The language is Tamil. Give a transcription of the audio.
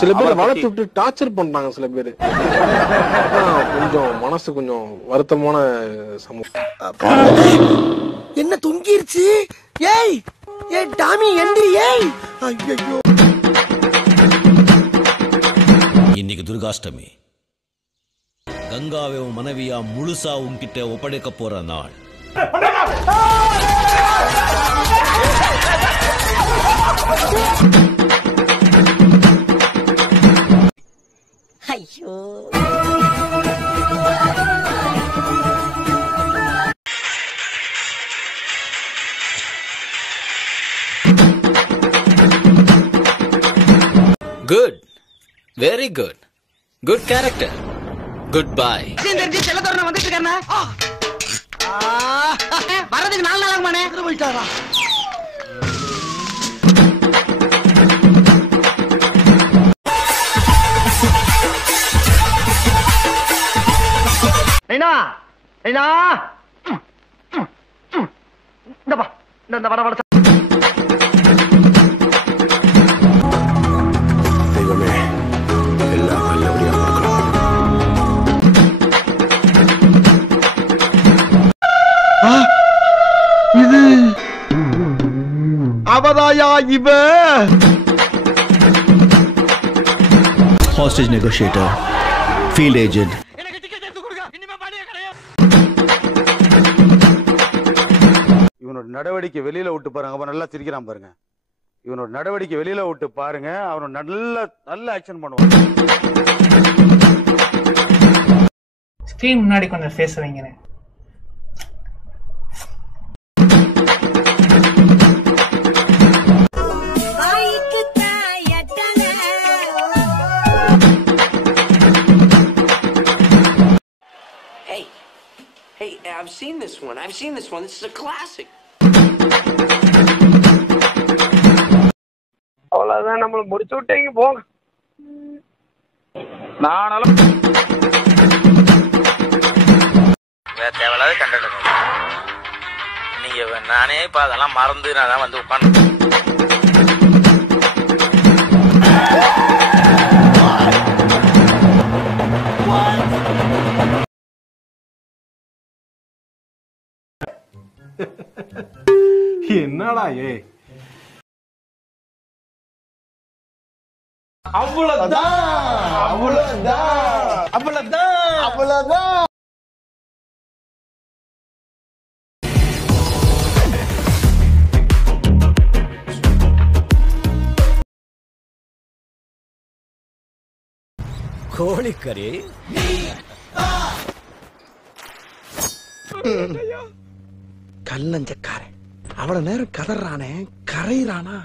சில பேர் வளர்த்து விட்டு டார்ச்சர் பண்றாங்க சில பேர். கொஞ்சம் மனசு கொஞ்சம் வருத்தமான சமூகம். என்ன தொங்கிருச்சு? ஏய் ஏய் டாமி எந்திரி. ஏய் ஐயோ, இன்னைக்கு துர்காஷ்டமி. கங்காவை உன் மனைவியா முழுசா உன்கிட்ட ஒப்படைக்க போற நாள். ஐயோ good, very good, good character, good bye. செல்லத்தோரன வந்துட்டு இருக்கானே. வரதுக்கு 4 நாள் ஆகுமானே. போயிட்டாரா? நைனா நைனா இந்த பா இந்த வட வட. தெய்வமே எல்லாம் நல்லபடியா பார்க்கணும். இது அவதாயா இவ. Hostage negotiator, field agent. இவனோட நடவடிக்கை வெளியில விட்டு பாருங்க. அவன் நல்லா சிரிக்கிறான் பாருங்க. இவனோட நடவடிக்கை வெளியில விட்டு பாருங்க. அவனோட நல்ல ஆக்ஷன் பண்ணுவான். ஸ்கிரீன் முன்னாடி கொஞ்சம் ஃபேஸ் வைங்க. Hey, I've seen this one. This is a classic. அவ்வளவுதான், நம்மள முடிச்சு விட்டீங்க போங்க. நானாலும் தேவையில்லாத கண்டென்ட் நீங்க நானே இப்ப அதெல்லாம் மறந்து நான் தான் வந்து உட்காந்து. என்னடா ஏ அவ்வளவுதான் அவ்வளவுதான் அவ்வளவுதான் அவ்வளவுதான். கோழிக்கறி கல்லஞ்சக்காரன் அவ்வளவு நேரம் கதறானே, கரையிறானா?